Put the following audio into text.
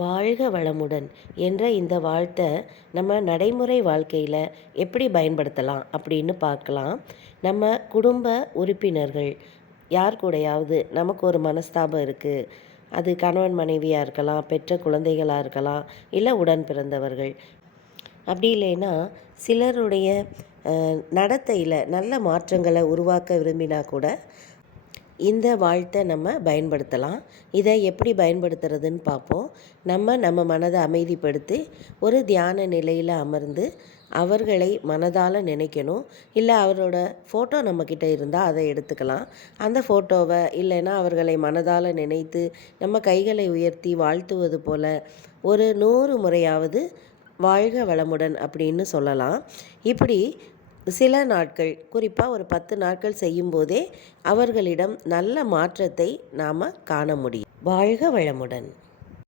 வாழ்க வளமுடன் என்ற இந்த வாழ்த்தை நம்ம நடைமுறை வாழ்க்கையில் எப்படி பயன்படுத்தலாம் அப்படின்னு பார்க்கலாம். நம்ம குடும்ப உறுப்பினர்கள் யார் கூடயாவது நமக்கு ஒரு மனஸ்தாபம் இருக்குது, அது கணவன் மனைவியாக இருக்கலாம், பெற்ற குழந்தைகளாக இருக்கலாம், இல்லை உடன் பிறந்தவர்கள். அப்படி இல்லைன்னா சிலருடைய நடத்தையில் நல்ல மாற்றங்களை உருவாக்க விரும்பினா கூட இந்த வாழ்த்தை நம்ம பயன்படுத்தலாம். இதை எப்படி பயன்படுத்துறதுன்னு பார்ப்போம். நம்ம மனதை அமைதிப்படுத்தி ஒரு தியான நிலையில் அமர்ந்து அவர்களை மனதால் நினைக்கணும். இல்லை அவரோட ஃபோட்டோ நம்மக்கிட்ட இருந்தால் அதை எடுத்துக்கலாம். அந்த ஃபோட்டோவை இல்லைன்னா அவர்களை மனதால் நினைத்து நம்ம கைகளை உயர்த்தி வாழ்த்துவது போல் ஒரு 100 முறையாவது வாழ்க வளமுடன் அப்படின்னு சொல்லலாம். இப்படி சில நாட்கள், குறிப்பாக ஒரு 10 நாட்கள் செய்யும்போதே அவர்களிடம் நல்ல மாற்றத்தை நாம் காண முடியும். வாழ்க வளமுடன்.